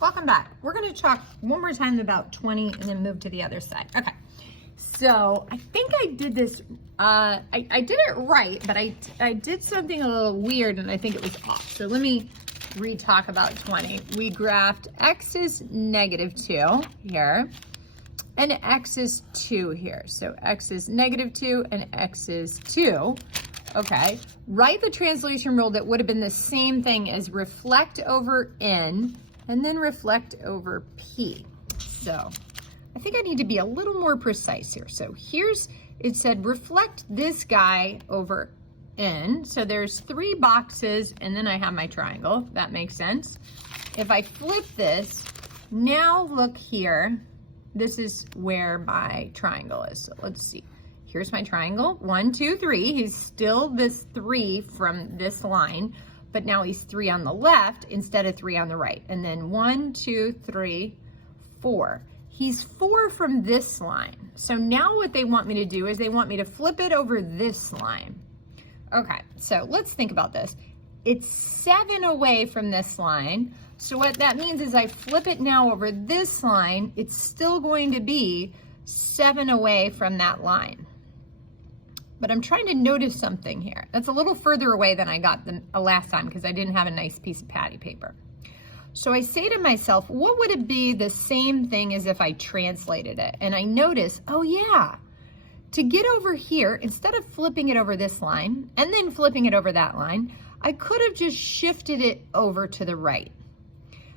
welcome back. We're gonna talk one more time about 20 and then move to the other side. Okay, so I think I did this, I did it right, but I did something a little weird and I think it was off. So let me re-talk about 20. We graphed x is -2 here, and x is 2 here. So x is -2 and x is 2. Okay, write the translation rule that would have been the same thing as reflect over n and then reflect over p. So I think I need to be a little more precise here. So here's, it said reflect this guy over n. So there's 3 boxes and then I have my triangle. That makes sense. If I flip this, now look here, this is where my triangle is. So let's see. Here's my triangle, 1, 2, 3. He's still this 3 from this line, but now he's 3 on the left instead of 3 on the right. And then 1, 2, 3, 4. He's 4 from this line. So now what they want me to do is they want me to flip it over this line. Okay, so let's think about this. It's 7 away from this line. So what that means is I flip it now over this line, it's still going to be 7 away from that line. But I'm trying to notice something here. That's a little further away than I got the last time because I didn't have a nice piece of patty paper. So I say to myself, what would it be the same thing as if I translated it? And I notice, oh yeah, to get over here, instead of flipping it over this line and then flipping it over that line, I could have just shifted it over to the right.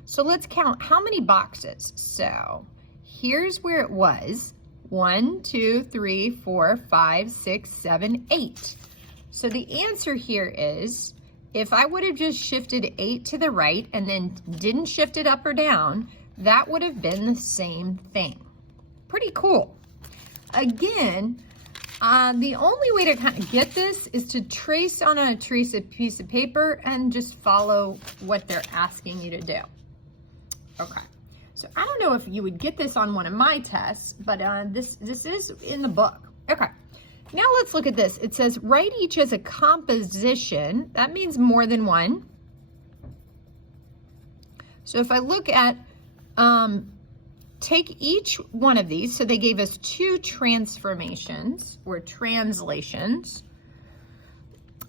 So let's count how many boxes. So here's where it was. 1, 2, 3, 4, 5, 6, 7, 8. So the answer here is, if I would have just shifted 8 to the right and then didn't shift it up or down, that would have been the same thing. Pretty cool. Again, the only way to kind of get this is to trace on a piece of paper and just follow what they're asking you to do. Okay. So I don't know if you would get this on one of my tests, but this is in the book. Okay, now let's look at this. It says write each as a composition. That means more than one. So if I look at, take each one of these. So they gave us 2 transformations or translations.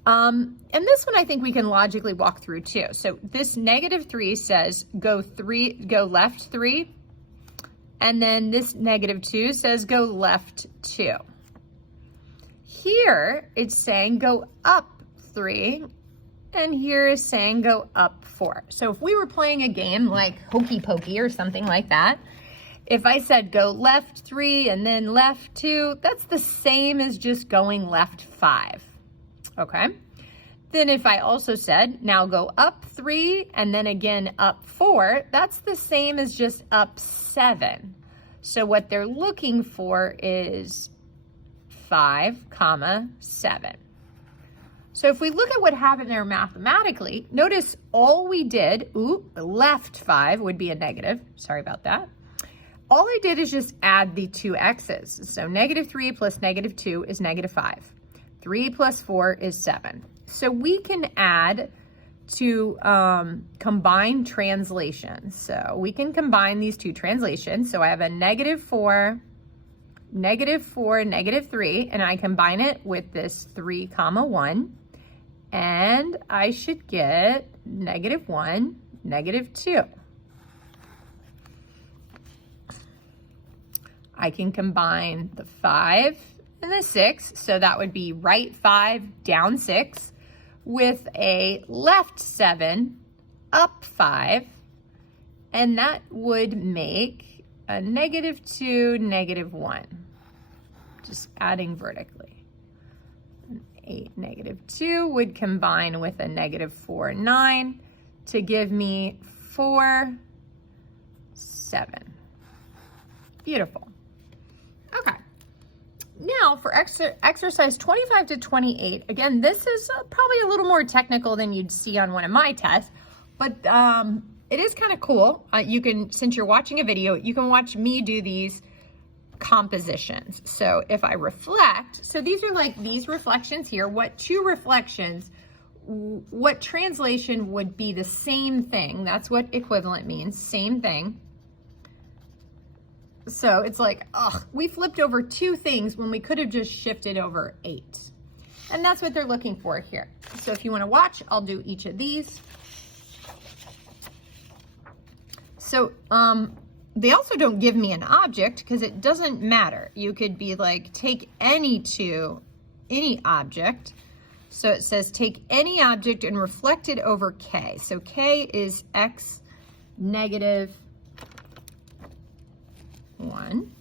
And this one I think we can logically walk through too. So this -3 says go left 3, and then this -2 says go left 2. Here it's saying go up 3, and here is saying go up 4. So if we were playing a game like Hokey Pokey or something like that, if I said go left 3 and then left 2, that's the same as just going left 5. Okay, then if I also said, now go up 3 and then again up 4, that's the same as just up 7. So what they're looking for is 5, 7. So if we look at what happened there mathematically, notice all we did, left 5 would be a negative, sorry about that. All I did is just add the 2 x's. So -3 plus -2 is -5. 3 plus 4 is 7. So we can add to combine translations. So we can combine these 2 translations. So I have a -4, -4, -3, and I combine it with this 3, 1, and I should get -1, -2. I can combine the 5 and the 6, so that would be right 5, down 6, with a left 7, up 5, and that would make a -2, -1, just adding vertically. 8, -2 would combine with a -4, 9 to give me 4, 7. Beautiful. Okay. Now for exercise 25 to 28, again, this is probably a little more technical than you'd see on one of my tests, but it is kind of cool. You can, since you're watching a video, you can watch me do these compositions. So if I reflect, so these are like these reflections here. What 2 reflections what translation would be the same thing. That's what equivalent means, same thing. So it's like, ugh, we flipped over 2 things when we could have just shifted over 8. And that's what they're looking for here. So if you want to watch, I'll do each of these. So they also don't give me an object because it doesn't matter. You could be like, take any object. So it says take any object and reflect it over K. So K is X negative 1.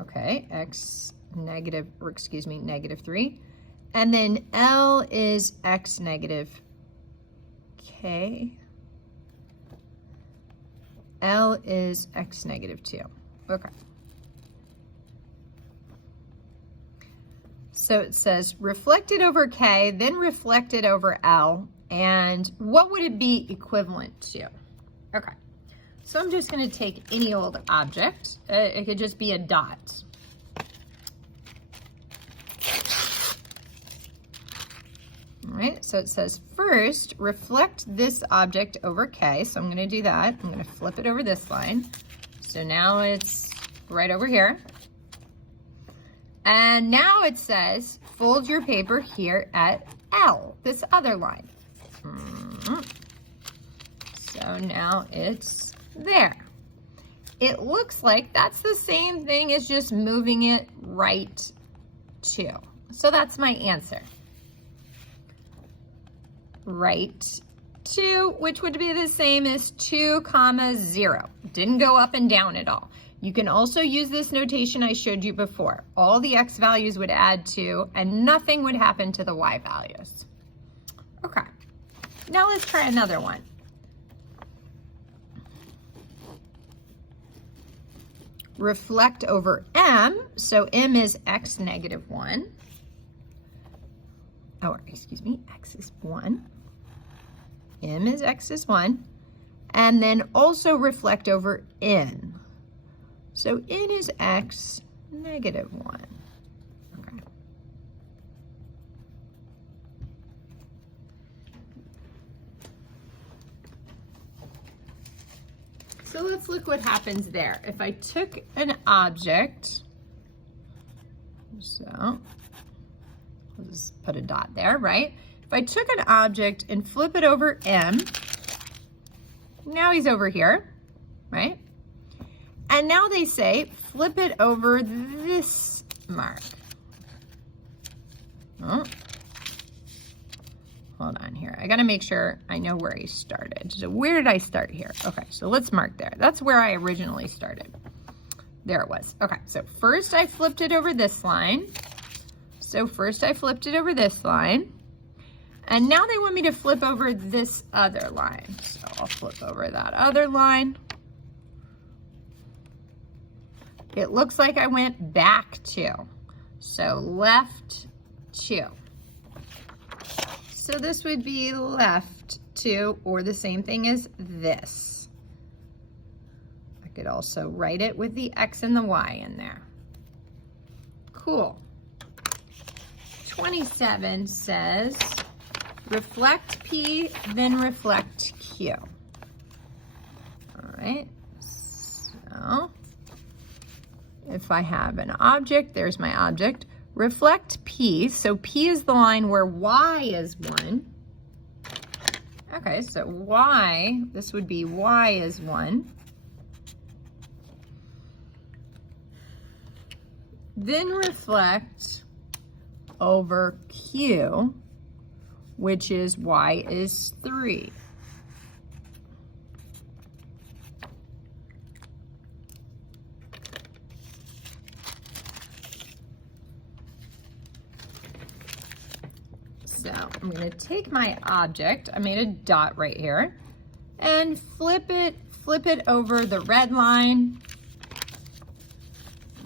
Okay, X negative, or excuse me, negative 3. And then L is X negative K. L is X negative 2. Okay. So it says reflected over K, then reflected over L, and what would it be equivalent to? Okay, so I'm just going to take any old object. It could just be a dot. All right, so it says first reflect this object over K, so I'm going to do that. I'm going to flip it over this line. So now it's right over here. And now it says, fold your paper here at L, this other line. So now it's there. It looks like that's the same thing as just moving it right 2. So that's my answer. Right 2, which would be the same as 2, 0. Didn't go up and down at all. You can also use this notation I showed you before. All the X values would add 2 and nothing would happen to the Y values. Okay, now let's try another one. Reflect over M, so M is X negative 1. Oh, excuse me, X is 1. M is X is 1. And then also reflect over N. So N is X negative 1. Okay. So let's look what happens there. If I took an object, so I'll just put a dot there, right? If I took an object and flip it over M, now he's over here, right? And now they say, flip it over this mark. Oh. Hold on here. I gotta make sure I know where he started. So where did I start here? Okay, so let's mark there. That's where I originally started. There it was. Okay, so first I flipped it over this line. So first I flipped it over this line. And now they want me to flip over this other line. So I'll flip over that other line. It looks like I went back 2. So left 2. So this would be left 2, or the same thing as this. I could also write it with the X and the Y in there. Cool. 27 says, reflect P, then reflect Q. All right, so if I have an object, there's my object. Reflect P, so P is the line where Y is 1. Okay, so Y, this would be Y is 1. Then reflect over Q, which is Y is 3. So I'm going to take my object, I made a dot right here, and flip it over the red line.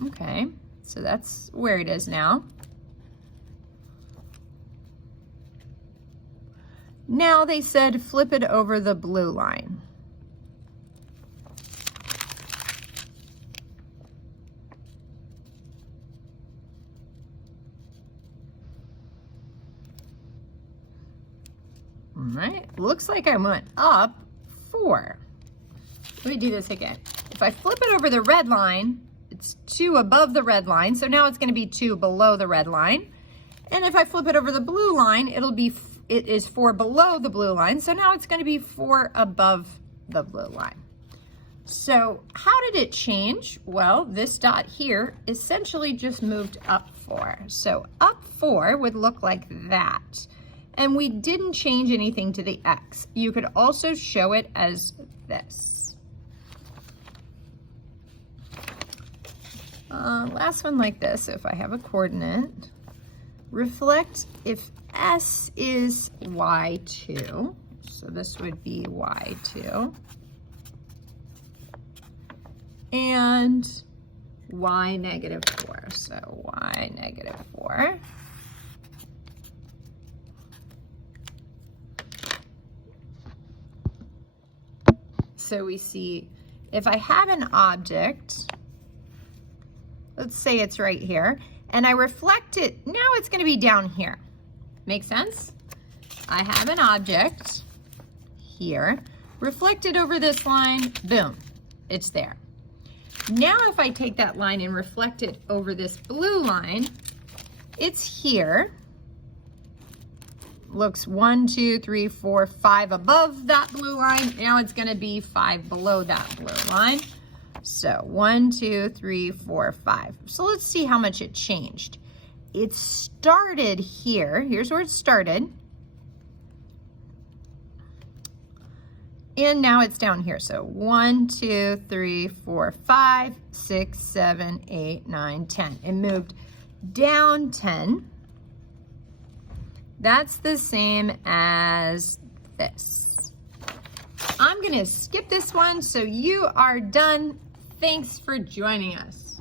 Okay, so that's where it is now. Now they said flip it over the blue line. right? Looks like I went up 4. Let me do this again. If I flip it over the red line, it's 2 above the red line, so now it's going to be 2 below the red line. And if I flip it over the blue line, it is 4 below the blue line, so now it's going to be 4 above the blue line. So how did it change? Well, this dot here essentially just moved up 4. So up 4 would look like that. And we didn't change anything to the X. You could also show it as this. Last one like this, if I have a coordinate. Reflect if S is Y2. So this would be Y2. And Y negative 4. So Y negative 4. So we see if I have an object, let's say it's right here, and I reflect it, now it's going to be down here. Make sense? I have an object here, reflected over this line, boom, it's there. Now if I take that line and reflect it over this blue line, it's here. Looks 1, 2, 3, 4, 5 above that blue line. Now it's going to be 5 below that blue line. So 1, 2, 3, 4, 5. So let's see how much it changed. It started here. Here's where it started. And now it's down here. So 1, 2, 3, 4, 5, 6, 7, 8, 9, 10. It moved down 10. That's the same as this. I'm going to skip this one, so you are done. Thanks for joining us.